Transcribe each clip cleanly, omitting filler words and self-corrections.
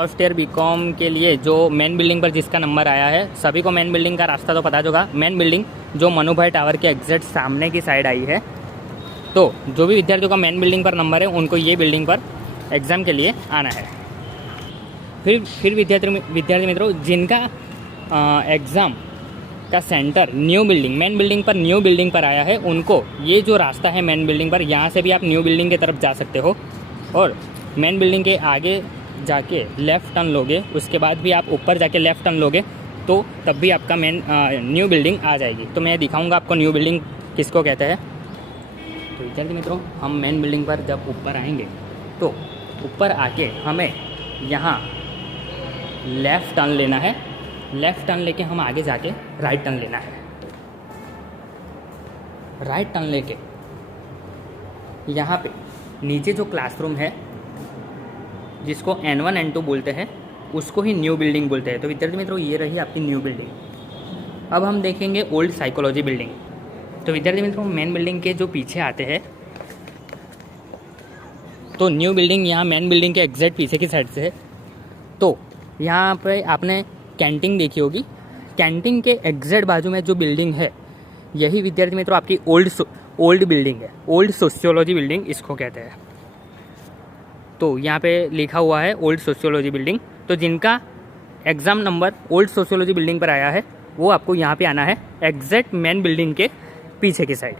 First year BCom के लिए जो मेन बिल्डिंग पर जिसका नंबर आया है, सभी को मेन बिल्डिंग का रास्ता तो पता होगा। मेन बिल्डिंग जो मनु भाई टावर के एग्जैक्ट सामने की साइड आई है। तो जो भी विद्यार्थियों का मेन बिल्डिंग पर नंबर है उनको ये बिल्डिंग पर एग्ज़ाम के लिए आना है। फिर विद्यार्थी मित्रों जिनका एग्ज़ाम का centre new building main building पर न्यू बिल्डिंग पर आया है, उनको ये जो रास्ता है मेन बिल्डिंग पर, यहाँ से भी आप न्यू बिल्डिंग की तरफ जा सकते हो और मेन बिल्डिंग के आगे जाके लेफ़्ट टर्न लोगे, उसके बाद भी आप ऊपर जाके लेफ़्ट टर्न लोगे तो तब भी आपका न्यू बिल्डिंग आ जाएगी। तो मैं दिखाऊंगा आपको न्यू बिल्डिंग किसको कहते हैं। तो विद्यार्थी मित्रों हम मेन बिल्डिंग पर जब ऊपर आएंगे तो ऊपर आके हमें यहाँ लेफ़्ट टर्न लेना है। लेफ़्ट टर्न लेके हम आगे जाके राइट टर्न लेना है। राइट टर्न लेके यहाँ पे नीचे जो क्लासरूम है जिसको N1 N2 बोलते हैं उसको ही न्यू बिल्डिंग बोलते हैं। तो विद्यार्थी मित्रों ये रही आपकी न्यू बिल्डिंग। अब हम देखेंगे ओल्ड साइकोलॉजी बिल्डिंग। तो विद्यार्थी मित्रों मेन बिल्डिंग के जो पीछे आते हैं तो न्यू बिल्डिंग यहाँ मेन बिल्डिंग के एग्जैक्ट पीछे की साइड से है। तो यहाँ पे आपने कैंटीन देखी होगी, कैंटीन के एग्जैक्ट बाजू में जो बिल्डिंग है यही विद्यार्थी मित्रों आपकी ओल्ड बिल्डिंग है। ओल्ड सोशियोलॉजी बिल्डिंग इसको कहते हैं। तो यहाँ पे लिखा हुआ है ओल्ड सोशियोलॉजी बिल्डिंग। तो जिनका exam number old sociology building पर आया है वो आपको यहाँ पे आना है एग्जैक्ट मेन बिल्डिंग के पीछे की साइड।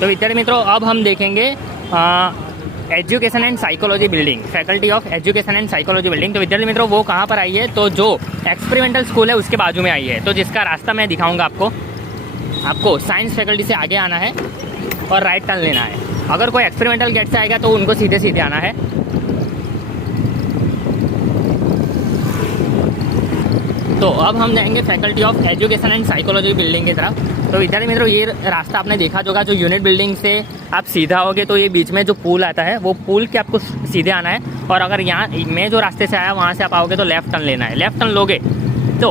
तो विद्यार्थी मित्रों अब हम देखेंगे education and psychology building, faculty of education and psychology building. तो विद्यार्थी मित्रों वो कहाँ पर आई है, तो जो एक्सपेरिमेंटल स्कूल है उसके बाजू में आई है। तो जिसका रास्ता मैं दिखाऊंगा आपको साइंस फैकल्टी से आगे आना है और राइट टर्न लेना है। अगर कोई एक्सपेरिमेंटल गेट से आएगा तो उनको सीधे सीधे आना है। तो अब हम जाएंगे faculty of education and psychology building की तरफ। तो विद्यार्थी मित्रों ये रास्ता आपने देखा होगा, जो यूनिट बिल्डिंग से आप सीधा होगे तो ये बीच में जो पुल आता है वो पुल के आपको सीधे आना है। और अगर यहाँ मैं जो रास्ते से आया वहाँ से आप आओगे तो लेफ़्ट टर्न लेना है। लेफ़्ट टर्न लोगे तो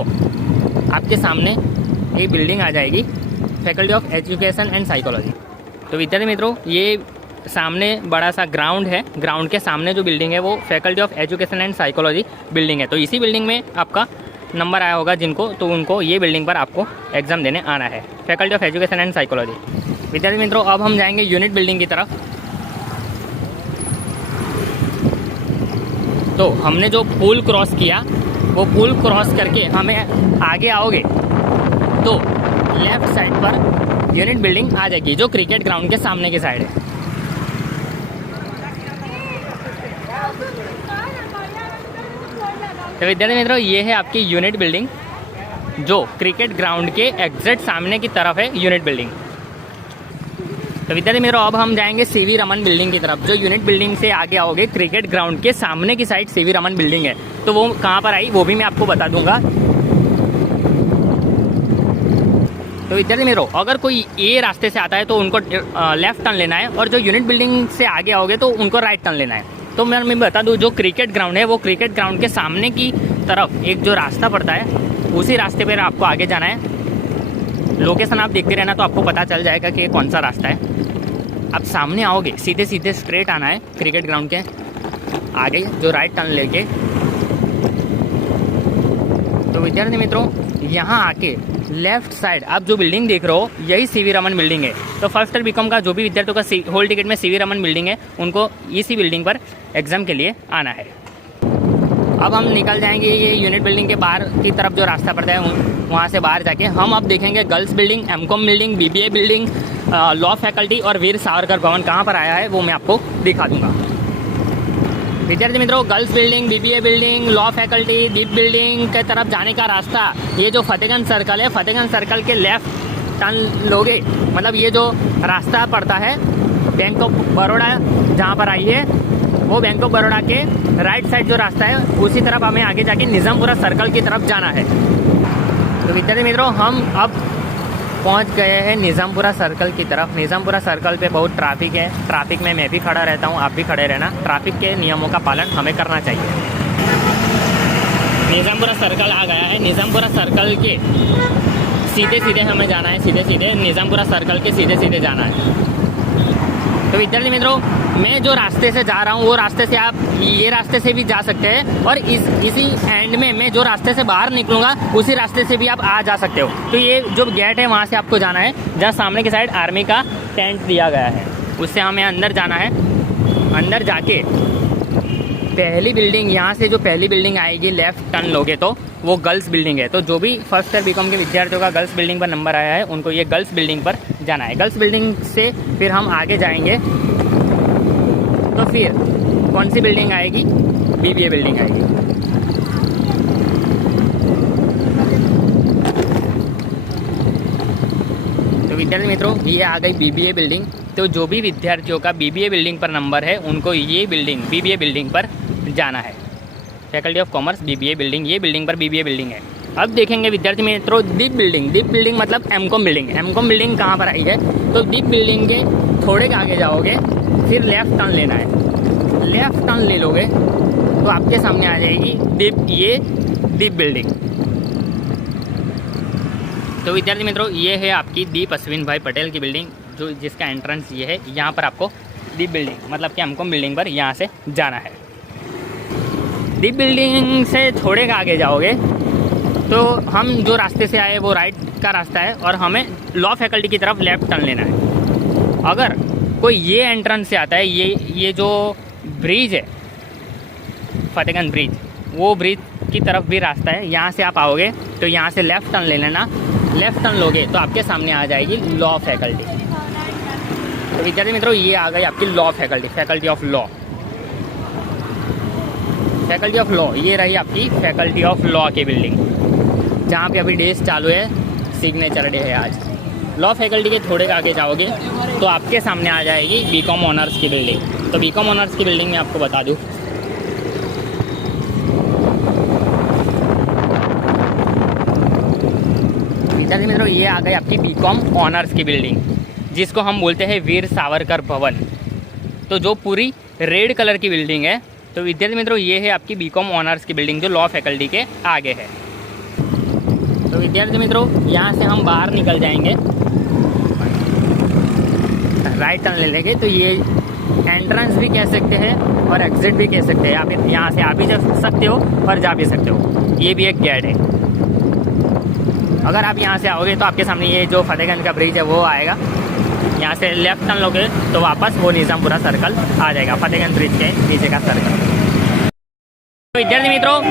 आपके सामने एक बिल्डिंग आ जाएगी, faculty of education and psychology. तो विद्यार्थी मित्रों ये सामने बड़ा सा ग्राउंड है, ग्राउंड के सामने जो बिल्डिंग है वो faculty of education and psychology building है। तो इसी बिल्डिंग में आपका नंबर आया होगा जिनको, तो उनको ये बिल्डिंग पर आपको एग्ज़ाम देने आना है, faculty of education and psychology. विद्यार्थी मित्रों अब हम जाएंगे यूनिट बिल्डिंग की तरफ। तो हमने जो पुल क्रॉस किया वो पुल क्रॉस करके हमें आगे आओगे तो लेफ़्ट साइड पर यूनिट बिल्डिंग आ जाएगी जो क्रिकेट ग्राउंड के सामने की साइड है। तो विद्यार्थी मित्रों ये है आपकी यूनिट बिल्डिंग जो क्रिकेट ग्राउंड के एग्जैक्ट सामने की तरफ है यूनिट बिल्डिंग। तो विद्यार्थी मित्रों अब हम जाएंगे सीवी रमन बिल्डिंग की तरफ। जो यूनिट बिल्डिंग से आगे आओगे क्रिकेट ग्राउंड के सामने की साइड सीवी रमन बिल्डिंग है। तो वो कहाँ पर आई वो भी मैं आपको बता दूंगा। तो विद्यार्थी मित्रों अगर कोई ए रास्ते से आता है तो उनको लेफ्ट टर्न लेना है और जो यूनिट बिल्डिंग से आगे आओगे तो उनको राइट टर्न लेना है। तो मैं बता दूं जो क्रिकेट ग्राउंड है वो क्रिकेट ग्राउंड के सामने की तरफ एक जो रास्ता पड़ता है उसी रास्ते पर आपको आगे जाना है। लोकेशन आप देखते रहना तो आपको पता चल जाएगा कि कौन सा रास्ता है। आप सामने आओगे सीधे सीधे स्ट्रेट आना है क्रिकेट ग्राउंड के आगे जो राइट टर्न लेके। तो विद्यार्थी मित्रों यहाँ आके लेफ्ट साइड आप जो बिल्डिंग देख रहे हो यही सीवी रमन बिल्डिंग है। तो फर्स्ट ईयर बीकॉम का जो भी विद्यार्थियों का होल टिकट में सीवी रमन बिल्डिंग है उनको इसी बिल्डिंग पर एग्जाम के लिए आना है। अब हम निकल जाएंगे ये यूनिट बिल्डिंग के बाहर की तरफ जो रास्ता पड़ता है वहाँ से बाहर जाके हम अब देखेंगे girls building, MCom building, BBA building, law faculty और वीर सावरकर भवन कहाँ पर आया है वो मैं आपको दिखा दूंगा। विद्यार्थी मित्रों girls building, BBA building, law faculty, Deep building के तरफ जाने का रास्ता ये जो फतेहगंज सर्कल है, फतेहगंज सर्कल के लेफ्ट टर्न लोगे मतलब ये जो रास्ता पड़ता है बैंक ऑफ बड़ौदा जहाँ पर आई है वो बैंक ऑफ बड़ौदा के राइट साइड जो रास्ता है उसी तरफ हमें आगे जाके निज़ामपुरा सर्कल की तरफ जाना है। तो विद्यार्थी मित्रों हम अब पहुंच गए हैं निज़ामपुरा सर्कल की तरफ। निज़ामपुरा सर्कल पे बहुत ट्रैफिक है, ट्रैफिक में मैं भी खड़ा रहता हूं, आप भी खड़े रहना। ट्रैफिक के नियमों का पालन हमें करना चाहिए। निज़ामपुरा सर्कल आ गया है। निज़ामपुरा सर्कल के सीधे सीधे हमें जाना है, सीधे सीधे निज़ामपुरा सर्कल के सीधे सीधे जाना है। तो विद्यार्थी मित्रों मैं जो रास्ते से जा रहा हूँ वो रास्ते से आप ये रास्ते से भी जा सकते हैं, और इसी एंड में मैं जो रास्ते से बाहर निकलूँगा उसी रास्ते से भी आप आ जा सकते हो। तो ये जो गेट है वहाँ से आपको जाना है, जहाँ सामने की साइड आर्मी का टेंट दिया गया है, उससे हमें अंदर जाना है। अंदर जाके पहली बिल्डिंग, यहाँ से जो पहली बिल्डिंग आएगी लेफ़्ट टर्न लोगे तो वो गर्ल्स बिल्डिंग है। तो जो भी फर्स्ट ईयर बीकॉम के विद्यार्थियों का गर्ल्स बिल्डिंग पर नंबर आया है उनको ये गर्ल्स बिल्डिंग पर जाना है। गर्ल्स बिल्डिंग से फिर हम आगे जाएंगे तो फिर कौन सी बिल्डिंग आएगी? बीबीए बिल्डिंग आएगी। तो विद्यार्थी मित्रों, ये आ गई बीबीए बिल्डिंग। तो जो भी विद्यार्थियों का बीबीए बिल्डिंग पर नंबर है उनको ये बिल्डिंग बीबीए बिल्डिंग पर जाना है। Faculty of commerce BBA building, ये बिल्डिंग पर बीबीए बिल्डिंग है। अब देखेंगे विद्यार्थी मित्रों दीप बिल्डिंग। दीप बिल्डिंग मतलब एमकॉम बिल्डिंग। एमकॉम बिल्डिंग कहाँ पर आई है? तो दीप बिल्डिंग के थोड़े आगे जाओगे, फिर लेफ़्ट टर्न लेना है। लेफ़्ट टर्न ले लोगे तो आपके सामने आ जाएगी दीप बिल्डिंग। तो विद्यार्थी मित्रों, ये है आपकी दीप अश्विन भाई पटेल की बिल्डिंग, जो जिसका एंट्रेंस ये है। यहाँ पर आपको दीप बिल्डिंग मतलब कि एमकॉम बिल्डिंग पर यहाँ से जाना है। दीप बिल्डिंग से थोड़े आगे जाओगे तो हम जो रास्ते से आए वो राइट का रास्ता है, और हमें लॉ फैकल्टी की तरफ लेफ़्ट टर्न लेना है। अगर कोई ये एंट्रेंस से आता है, ये जो ब्रिज है फतेहगंज ब्रिज, वो ब्रिज की तरफ भी रास्ता है। यहाँ से आप आओगे तो यहाँ से लेफ़्ट टर्न ले लेना। लेफ़्ट टर्न लोगे तो आपके सामने आ जाएगी लॉ फैकल्टी। तो विद्यार्थी मित्रों, ये आ गई आपकी law faculty, faculty of law. Faculty of law, ये रही आपकी फैकल्टी ऑफ लॉ की बिल्डिंग, जहाँ पे अभी डेज चालू है, सिग्नेचर डे है आज। लॉ फैकल्टी के थोड़े आगे जाओगे तो आपके सामने आ जाएगी बीकॉम ऑनर्स की बिल्डिंग। तो बीकॉम ऑनर्स की बिल्डिंग में आपको बता दूँ, विद्यार्थी मित्रों, ये आ गई आपकी बीकॉम ऑनर्स की बिल्डिंग, जिसको हम बोलते हैं वीर सावरकर भवन। तो जो पूरी रेड कलर की बिल्डिंग है, तो विद्यार्थी मित्रों ये है आपकी बीकॉम ऑनर्स की बिल्डिंग जो लॉ फैकल्टी के आगे है। तो विद्यार्थी मित्रों, यहाँ से हम बाहर निकल जाएंगे, राइट टर्न ले लेंगे तो ये एंट्रेंस भी कह सकते हैं और एग्जिट भी कह सकते हैं। आप यहाँ से आ भी जा सकते हो और जा भी सकते हो। ये भी एक गेट है। अगर आप यहाँ से आओगे तो आपके सामने ये जो फतेहगंज का ब्रिज है वो आएगा। यहाँ से लेफ्ट टर्न लोगे तो वापस वो निज़ामपुरा सर्कल आ जाएगा, फतेहगंज ब्रिज के नीचे का सर्कल। तो विद्यार्थी मित्रों,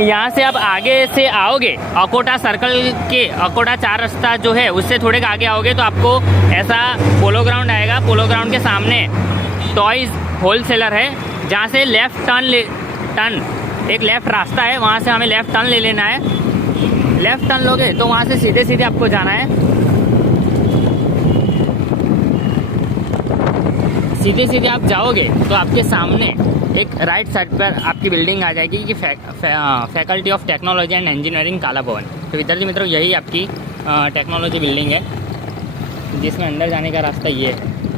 यहाँ से आप आगे से आओगे, अकोटा सर्कल के अकोटा 4 रास्ता जो है उससे थोड़े आगे आओगे तो आपको ऐसा पोलो ग्राउंड आएगा। पोलो ग्राउंड के सामने टॉयज़ होलसेलर है, जहाँ से लेफ़्ट टर्न एक लेफ़्ट रास्ता है, वहाँ से हमें लेफ़्ट टर्न ले लेना है। लेफ़्ट टर्न लोगे तो वहाँ से सीधे सीधे आपको जाना है। सीधे सीधे आप जाओगे तो आपके सामने एक राइट साइड पर आपकी बिल्डिंग आ जाएगी कि faculty of technology and engineering काला भवन। तो विद्यार्थी मित्रों, यही आपकी टेक्नोलॉजी बिल्डिंग है, जिसमें अंदर जाने का रास्ता ये है।